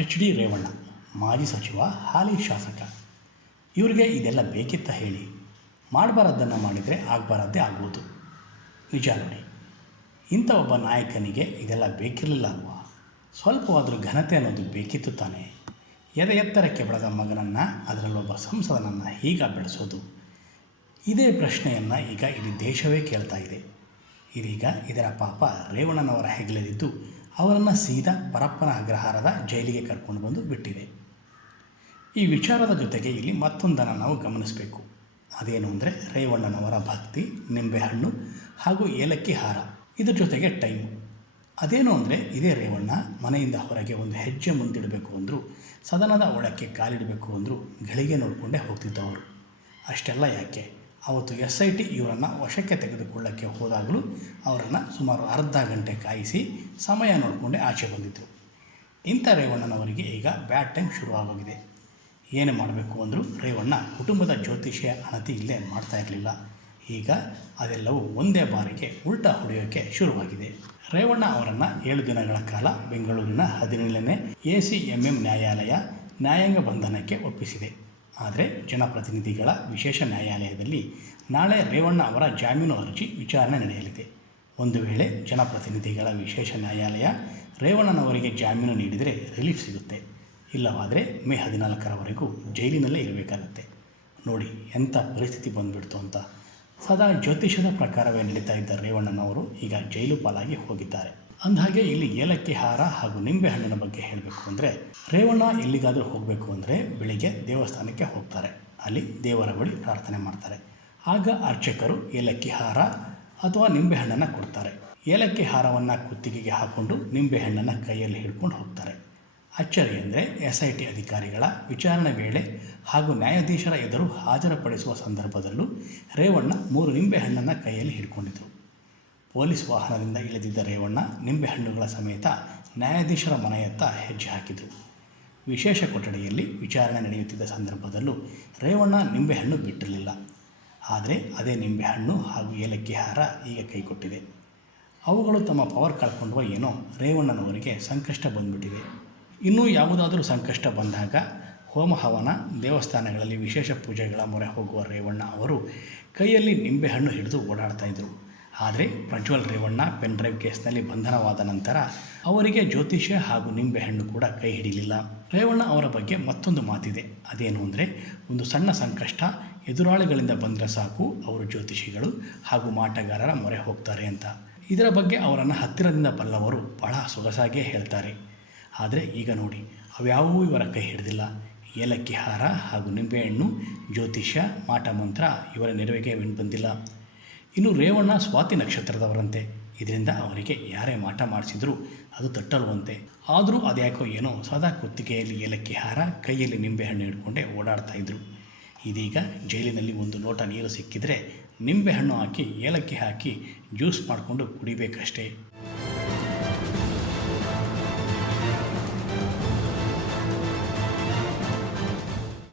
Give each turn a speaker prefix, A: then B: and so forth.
A: H D Revanna, ಮಾಜಿ ಸಚಿವ, ಹಾಲಿ ಶಾಸಕ. ಇವರಿಗೆ ಇದೆಲ್ಲ ಬೇಕಿತ್ತ ಹೇಳಿ. ಮಾಡಬಾರದ್ದನ್ನು ಮಾಡಿದರೆ ಆಗಬಾರದ್ದೇ ಆಗ್ಬೋದು. ನಿಜ ನೋಡಿ. ಇಂಥ ಒಬ್ಬ ನಾಯಕನಿಗೆ ಇದೆಲ್ಲ ಬೇಕಿರಲಿಲ್ಲ ಅಲ್ವಾ? ಸ್ವಲ್ಪವಾದರೂ ಘನತೆ ಅನ್ನೋದು ಬೇಕಿತ್ತು ತಾನೆ. ಎದೆ ಎತ್ತರಕ್ಕೆ ಬೆಳೆದ ಮಗನನ್ನು ಅದರಲ್ಲೊಬ್ಬ ಸಂಸದನನ್ನು ಹೀಗ ಬೆಳೆಸೋದು. ಇದೇ ಪ್ರಶ್ನೆಯನ್ನು ಈಗ ಇಡೀ ದೇಶವೇ ಕೇಳ್ತಾ ಇದೆ. ಇದೀಗ ಇದರ ಪಾಪ ರೇವಣ್ಣನವರ ಹೆಗಲೆದಿದ್ದು ಅವರನ್ನು ಸೀದಾ ಪರಪ್ಪನ ಅಗ್ರಹಾರದ ಜೈಲಿಗೆ ಕರ್ಕೊಂಡು ಬಂದು ಬಿಟ್ಟಿದೆ. ಈ ವಿಚಾರದ ಜೊತೆಗೆ ಇಲ್ಲಿ ಮತ್ತೊಂದನ್ನು ನಾವು ಗಮನಿಸಬೇಕು. ಅದೇನು ಅಂದರೆ ರೇವಣ್ಣನವರ ಭಕ್ತಿ, ನಿಂಬೆಹಣ್ಣು ಹಾಗೂ ಏಲಕ್ಕಿ ಹಾರ. ಇದರ ಜೊತೆಗೆ ಟೈಮು. ಅದೇನು ಅಂದರೆ ಇದೇ ರೇವಣ್ಣ ಮನೆಯಿಂದ ಹೊರಗೆ ಒಂದು ಹೆಜ್ಜೆ ಮುಂದಿಡಬೇಕು ಅಂದರೂ, ಸದನದ ಒಳಕ್ಕೆ ಕಾಲಿಡಬೇಕು ಅಂದರೂ, ಗಳಿಗೆ ನೋಡಿಕೊಂಡೇ ಹೋಗ್ತಿದ್ದವರು. ಅಷ್ಟೆಲ್ಲ ಯಾಕೆ? ಅವತ್ತು ಎಸ್ ಐ ಟಿ ಇವರನ್ನು ವಶಕ್ಕೆ ತೆಗೆದುಕೊಳ್ಳೋಕ್ಕೆ ಹೋದಾಗಲೂ ಅವರನ್ನು ಸುಮಾರು ಅರ್ಧ ಗಂಟೆ ಕಾಯಿಸಿ ಸಮಯ ನೋಡಿಕೊಂಡೇ ಆಚೆ ಬಂದಿದ್ದರು ಇಂಥ ರೇವಣ್ಣನವರಿಗೆ ಈಗ ಬ್ಯಾಡ್ ಟೈಮ್ ಶುರುವಾಗೋಗಿದೆ. ಏನು ಮಾಡಬೇಕು ಅಂದರೂ ರೇವಣ್ಣ ಕುಟುಂಬದ ಜ್ಯೋತಿಷ್ಯ ಅಣತಿ ಇಲ್ಲೇ ಮಾಡ್ತಾ ಇರಲಿಲ್ಲ. ಈಗ ಅದೆಲ್ಲವೂ ಒಂದೇ ಬಾರಿಗೆ ಉಲ್ಟಾ ಹೊಡೆಯೋಕ್ಕೆ ಶುರುವಾಗಿದೆ. ರೇವಣ್ಣ ಅವರನ್ನು ಏಳು ದಿನಗಳ ಕಾಲ ಬೆಂಗಳೂರಿನ ಹದಿನೇಳನೇ ಎ ಸಿ ಎಂ ಎಂ ನ್ಯಾಯಾಲಯ ನ್ಯಾಯಾಂಗ ಬಂಧನಕ್ಕೆ ಒಪ್ಪಿಸಿದೆ. ಆದರೆ ಜನಪ್ರತಿನಿಧಿಗಳ ವಿಶೇಷ ನ್ಯಾಯಾಲಯದಲ್ಲಿ ನಾಳೆ ರೇವಣ್ಣ ಅವರ ಜಾಮೀನು ಅರ್ಜಿ ವಿಚಾರಣೆ ನಡೆಯಲಿದೆ. ಒಂದು ವೇಳೆ ಜನಪ್ರತಿನಿಧಿಗಳ ವಿಶೇಷ ನ್ಯಾಯಾಲಯ ರೇವಣ್ಣನವರಿಗೆ ಜಾಮೀನು ನೀಡಿದರೆ ರಿಲೀಫ್ ಸಿಗುತ್ತೆ. ಇಲ್ಲವಾದರೆ ಮೇ ಹದಿನಾಲ್ಕರವರೆಗೂ ಜೈಲಿನಲ್ಲೇ ಇರಬೇಕಾಗುತ್ತೆ. ನೋಡಿ ಎಂಥ ಪರಿಸ್ಥಿತಿ ಬಂದುಬಿಡ್ತು ಅಂತ. ಸದಾ ಜ್ಯೋತಿಷದ ಪ್ರಕಾರವೇ ನಡೀತಾ ಇದ್ದ ರೇವಣ್ಣನವರು ಈಗ ಜೈಲು ಪಾಲಾಗಿ ಹೋಗಿದ್ದಾರೆ. ಅಂದಹಾಗೆ ಇಲ್ಲಿ ಏಲಕ್ಕಿ ಹಾರ ಹಾಗೂ ನಿಂಬೆಹಣ್ಣಿನ ಬಗ್ಗೆ ಹೇಳಬೇಕು ಅಂದರೆ ರೇವಣ್ಣ ಎಲ್ಲಿಗಾದರೂ ಹೋಗಬೇಕು ಅಂದರೆ ಬೆಳಿಗ್ಗೆ ದೇವಸ್ಥಾನಕ್ಕೆ ಹೋಗ್ತಾರೆ. ಅಲ್ಲಿ ದೇವರ ಬಳಿ ಪ್ರಾರ್ಥನೆ ಮಾಡ್ತಾರೆ. ಆಗ ಅರ್ಚಕರು ಏಲಕ್ಕಿ ಹಾರ ಅಥವಾ ನಿಂಬೆಹಣ್ಣನ್ನು ಕೊಡ್ತಾರೆ. ಏಲಕ್ಕಿ ಹಾರವನ್ನು ಕುತ್ತಿಗೆಗೆ ಹಾಕ್ಕೊಂಡು ನಿಂಬೆಹಣ್ಣನ್ನು ಕೈಯಲ್ಲಿ ಹಿಡ್ಕೊಂಡು ಹೋಗ್ತಾರೆ. ಅಚ್ಚರಿ ಅಂದರೆ ಎಸ್ ಐ ಟಿ ಅಧಿಕಾರಿಗಳ ವಿಚಾರಣೆ ವೇಳೆ ಹಾಗೂ ನ್ಯಾಯಾಧೀಶರ ಎದುರು ಹಾಜರುಪಡಿಸುವ ಸಂದರ್ಭದಲ್ಲೂ ರೇವಣ್ಣ ಮೂರು ನಿಂಬೆಹಣ್ಣನ್ನು ಕೈಯಲ್ಲಿ ಹಿಡ್ಕೊಂಡಿದ್ದರು ಪೊಲೀಸ್ ವಾಹನದಿಂದ ಇಳಿದಿದ್ದ ರೇವಣ್ಣ ನಿಂಬೆಹಣ್ಣುಗಳ ಸಮೇತ ನ್ಯಾಯಾಧೀಶರ ಮನೆಯತ್ತ ಹೆಜ್ಜೆ ಹಾಕಿದರು. ವಿಶೇಷ ಕೊಠಡಿಯಲ್ಲಿ ವಿಚಾರಣೆ ನಡೆಯುತ್ತಿದ್ದ ಸಂದರ್ಭದಲ್ಲೂ ರೇವಣ್ಣ ನಿಂಬೆಹಣ್ಣು ಬಿಟ್ಟಿರಲಿಲ್ಲ. ಆದರೆ ಅದೇ ನಿಂಬೆಹಣ್ಣು ಹಾಗೂ ಏಲಕ್ಕಿ ಹಾರ ಈಗ ಕೈಕೊಟ್ಟಿದೆ ಅವುಗಳು ತಮ್ಮ ಪವರ್ ಕಳ್ಕೊಂಡು ಏನೋ ರೇವಣ್ಣನವರಿಗೆ ಸಂಕಷ್ಟ ಬಂದ್ಬಿಟ್ಟಿದೆ. ಇನ್ನೂ ಯಾವುದಾದರೂ ಸಂಕಷ್ಟ ಬಂದಾಗ ಹೋಮ ಹವನ, ದೇವಸ್ಥಾನಗಳಲ್ಲಿ ವಿಶೇಷ ಪೂಜೆಗಳ ಮೊರೆ ಹೋಗುವ ರೇವಣ್ಣ ಅವರು ಕೈಯಲ್ಲಿ ನಿಂಬೆಹಣ್ಣು ಹಿಡಿದು ಓಡಾಡ್ತಾ ಇದ್ದರು ಆದರೆ ಪ್ರಜ್ವಲ್ ರೇವಣ್ಣ ಪೆನ್ ಡ್ರೈವ್ ಕೇಸ್ನಲ್ಲಿ ಬಂಧನವಾದ ನಂತರ ಅವರಿಗೆ ಜ್ಯೋತಿಷ್ಯ ಹಾಗೂ ನಿಂಬೆಹಣ್ಣು ಕೂಡ ಕೈ ಹಿಡಿಲಿಲ್ಲ. ರೇವಣ್ಣ ಅವರ ಬಗ್ಗೆ ಮತ್ತೊಂದು ಮಾತಿದೆ. ಅದೇನು ಅಂದರೆ, ಒಂದು ಸಣ್ಣ ಸಂಕಷ್ಟ ಎದುರಾಳಿಗಳಿಂದ ಬಂದರೆ ಸಾಕು, ಅವರು ಜ್ಯೋತಿಷಿಗಳು ಹಾಗೂ ಮಾಟಗಾರರ ಮೊರೆ ಹೋಗ್ತಾರೆ ಅಂತ. ಇದರ ಬಗ್ಗೆ ಅವರನ್ನು ಹತ್ತಿರದಿಂದ ಬಲ್ಲವರು ಬಹಳ ಸೊಗಸಾಗೇ ಹೇಳ್ತಾರೆ. ಆದರೆ ಈಗ ನೋಡಿ, ಅವ್ಯಾವೂ ಇವರ ಕೈ ಹಿಡಿದಿಲ್ಲ. ಏಲಕ್ಕಿ ಹಾರ ಹಾಗೂ ನಿಂಬೆಹಣ್ಣು ಜ್ಯೋತಿಷ್ಯ, ಮಾಟ ಮಂತ್ರ ಇವರ ನೆರವಿಗೆ ಬಂದಿಲ್ಲ. ಇನ್ನು ರೇವಣ್ಣ ಸ್ವಾತಿ ನಕ್ಷತ್ರದವರಂತೆ. ಇದರಿಂದ ಅವರಿಗೆ ಯಾರೇ ಮಾಟ ಮಾಡಿಸಿದರೂ ಅದು ತಟ್ಟಲ್ವಂತೆ. ಆದರೂ ಅದ್ಯಾಕೋ ಏನೋ ಸದಾ ಕುತ್ತಿಗೆಯಲ್ಲಿ ಏಲಕ್ಕಿ ಹಾರ, ಕೈಯಲ್ಲಿ ನಿಂಬೆಹಣ್ಣು ಹಿಡ್ಕೊಂಡೆ ಓಡಾಡ್ತಾ ಇದ್ರು. ಇದೀಗ ಜೈಲಿನಲ್ಲಿ ಒಂದು ಲೋಟ ನೀರು ಸಿಕ್ಕಿದರೆ ನಿಂಬೆಹಣ್ಣು ಹಾಕಿ, ಏಲಕ್ಕಿ ಹಾಕಿ ಜ್ಯೂಸ್ ಮಾಡಿಕೊಂಡು ಕುಡಿಬೇಕಷ್ಟೇ.